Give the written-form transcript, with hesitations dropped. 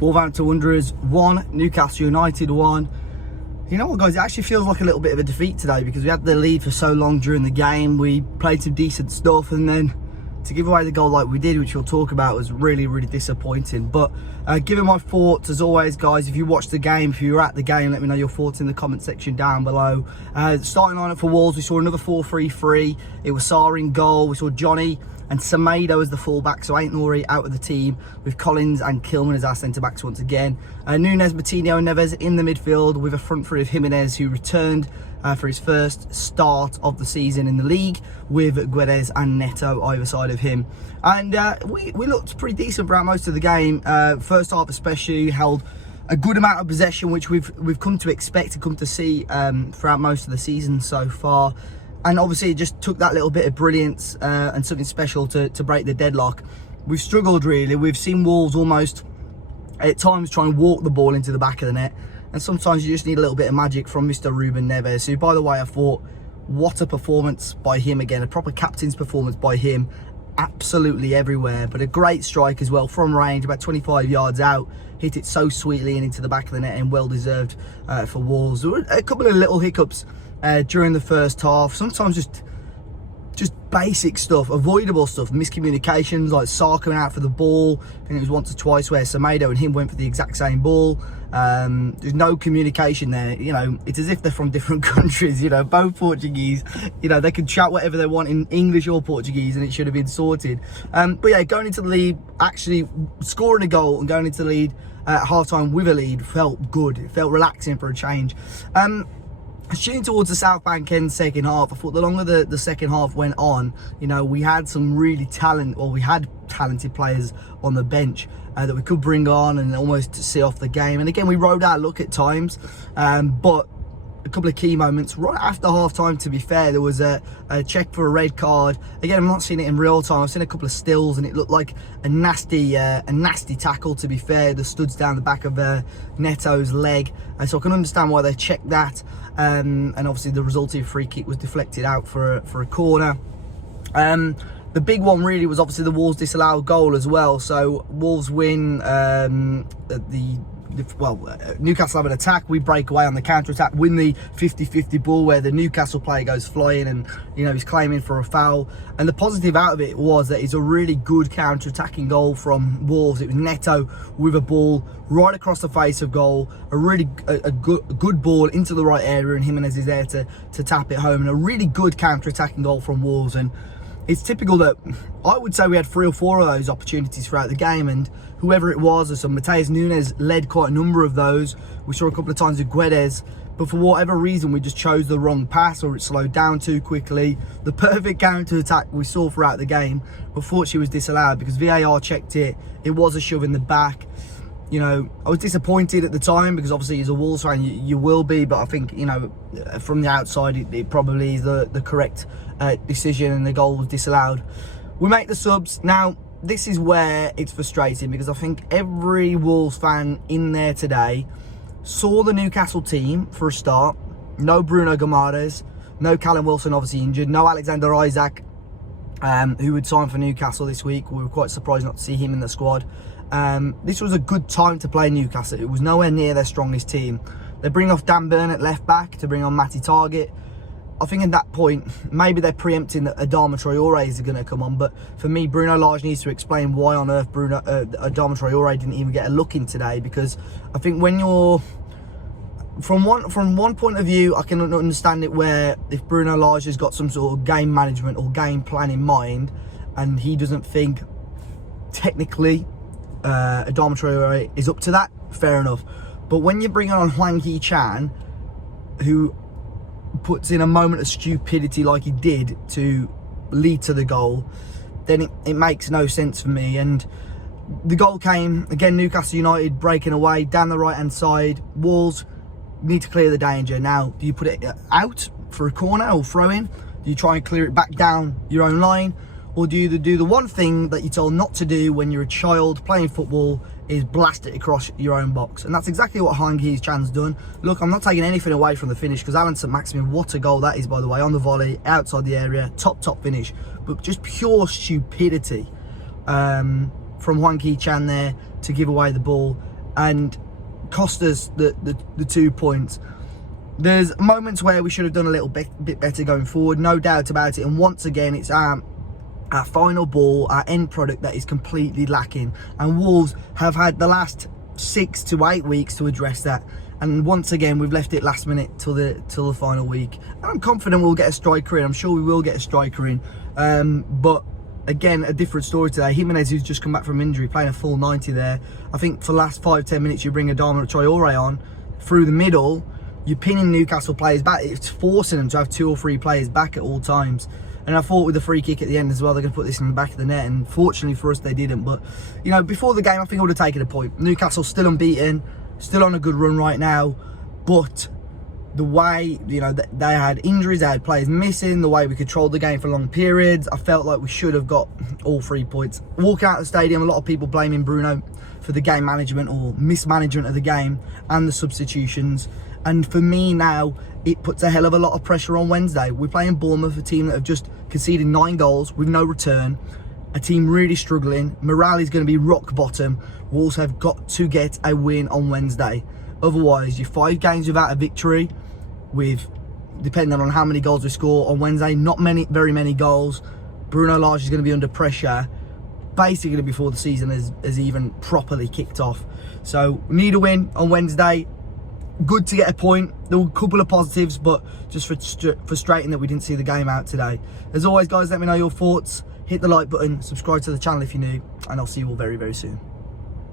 Wolverhampton Wanderers 1, Newcastle United 1. You know what, guys, it actually feels like a little bit of a defeat today because we had the lead for so long during the game. We played some decent stuff, and then to give away the goal like we did, which we'll talk about, was really, really disappointing. But giving my thoughts, as always, guys, if you watched the game, if you were at the game, let me know your thoughts in the comment section down below. Starting lineup for Wolves, we saw another 4-3-3. It was Sarr in goal. We saw Johnny and Semedo as the fullback, so Ain't Nori out of the team, with Collins and Kilman as our centre-backs once again. Neves, Moutinho and Neves in the midfield, with a front three of Jimenez, who returned for his first start of the season in the league, with Guedes and Neto either side of him. And we looked pretty decent throughout most of the game. First half especially held a good amount of possession, which we've come to expect and come to see throughout most of the season so far. And obviously it just took that little bit of brilliance and something special to break the deadlock. We've struggled really. We've seen Wolves almost at times try and walk the ball into the back of the net. And sometimes you just need a little bit of magic from Mr. Ruben Neves, who, by the way, I thought, what a performance by him again. A proper captain's performance by him. Absolutely everywhere. But a great strike as well from range, about 25 yards out. Hit it so sweetly and into the back of the net, and well deserved for Wolves. There were a couple of little hiccups during the first half. Sometimes just basic stuff, avoidable stuff, miscommunications, like Sarr coming out for the ball. I think it was once or twice where Semedo and him went for the exact same ball. There's no communication there. You know, it's as if they're from different countries, you know, both Portuguese. You know, they can shout whatever they want in English or Portuguese and it should have been sorted. But yeah, going into the lead, actually scoring a goal and going into the lead at half-time with a lead felt good. It felt relaxing for a change. Shooting towards the South Bank end second half, I thought the longer the second half went on, you know, we had some really talented players on the bench that we could bring on and almost see off the game. And again, we rode our luck at times, but a couple of key moments right after half time, to be fair, there was a check for a red card. Again, I'm not seeing it in real time. I've seen a couple of stills and it looked like a nasty tackle, to be fair. The studs down the back of Neto's leg, so I can understand why they checked that. And obviously the resulting free kick was deflected out for a corner. The big one really was obviously the Wolves disallowed goal as well. So Wolves win Newcastle have an attack, we break away on the counter-attack, win the 50-50 ball where the Newcastle player goes flying and, you know, he's claiming for a foul. And the positive out of it was that it's a really good counter-attacking goal from Wolves. It was Neto with a ball right across the face of goal, a good ball into the right area, and Jimenez is there to tap it home, and a really good counter-attacking goal from Wolves. And it's typical that I would say we had 3 or 4 of those opportunities throughout the game, and whoever it was, so Mateus Nunes led quite a number of those. We saw a couple of times with Guedes, but for whatever reason we just chose the wrong pass, or it slowed down too quickly. The perfect counter-attack we saw throughout the game, unfortunately, was disallowed because VAR checked it. It was a shove in the back. You know, I was disappointed at the time because obviously as a Wolves fan you will be, but I think, you know, from the outside it probably is the correct decision, and the goal was disallowed. We make the subs. Now, this is where it's frustrating because I think every Wolves fan in there today saw the Newcastle team for a start. No Bruno Guimaraes, no Callum Wilson obviously injured, no Alexander Isak, who would sign for Newcastle this week. We were quite surprised not to see him in the squad. This was a good time to play Newcastle. It was nowhere near their strongest team. They bring off Dan Burn at left back to bring on Matty Targett. I think at that point, maybe they're preempting that Adama Traore is going to come on. But for me, Bruno Lage needs to explain why on earth Adama Traore didn't even get a look in today. Because I think when you're... From one point of view, I can understand it where if Bruno Lage has got some sort of game management or game plan in mind, and he doesn't think technically Adama Traore is up to that, fair enough. But when you bring on Hwang Hee-chan, who puts in a moment of stupidity like he did to lead to the goal, then it makes no sense for me. And the goal came again, Newcastle United breaking away down the right hand side. Wolves need to clear the danger. Now, do you put it out for a corner or throw in? Do you try and clear it back down your own line? Or do you do the one thing that you're told not to do when you're a child playing football, is blast it across your own box? And that's exactly what Hwang Hee-chan's done. Look, I'm not taking anything away from the finish, because Alan Saint-Maximin, what a goal that is, by the way, on the volley, outside the area, top finish. But just pure stupidity from Hwang Hee-chan there to give away the ball. and cost us the 2 points. There's moments where we should have done a little bit better going forward, no doubt about it. And once again, it's our final ball, our end product that is completely lacking. And Wolves have had the last 6 to 8 weeks to address that. And once again, we've left it last minute till the final week. And I'm confident we'll get a striker in. I'm sure we will get a striker in. But again, a different story today. Jimenez, who's just come back from injury, playing a full 90 there. I think for the last 5-10 minutes, you bring Adama Traore on through the middle. You're pinning Newcastle players back. It's forcing them to have 2 or 3 players back at all times. And I thought with the free kick at the end as well, they're going to put this in the back of the net. And fortunately for us, they didn't. But, you know, before the game, I think I would have taken a point. Newcastle still unbeaten, still on a good run right now. But the way, you know, they had injuries, they had players missing, the way we controlled the game for long periods, I felt like we should have got all 3 points. Walking out of the stadium, a lot of people blaming Bruno for the game management or mismanagement of the game and the substitutions. And for me now, it puts a hell of a lot of pressure on Wednesday. We're playing Bournemouth, a team that have just conceded 9 goals with no return. A team really struggling. Morale is going to be rock bottom. Wolves have got to get a win on Wednesday. Otherwise, you're 5 games without a victory, with, depending on how many goals we score on Wednesday, not very many goals. Bruno Lage is going to be under pressure, basically before the season has even properly kicked off. So, we need a win on Wednesday. Good to get a point. There were a couple of positives, but just frustrating that we didn't see the game out today. As always, guys, let me know your thoughts. Hit the like button, subscribe to the channel if you're new, and I'll see you all very, very soon.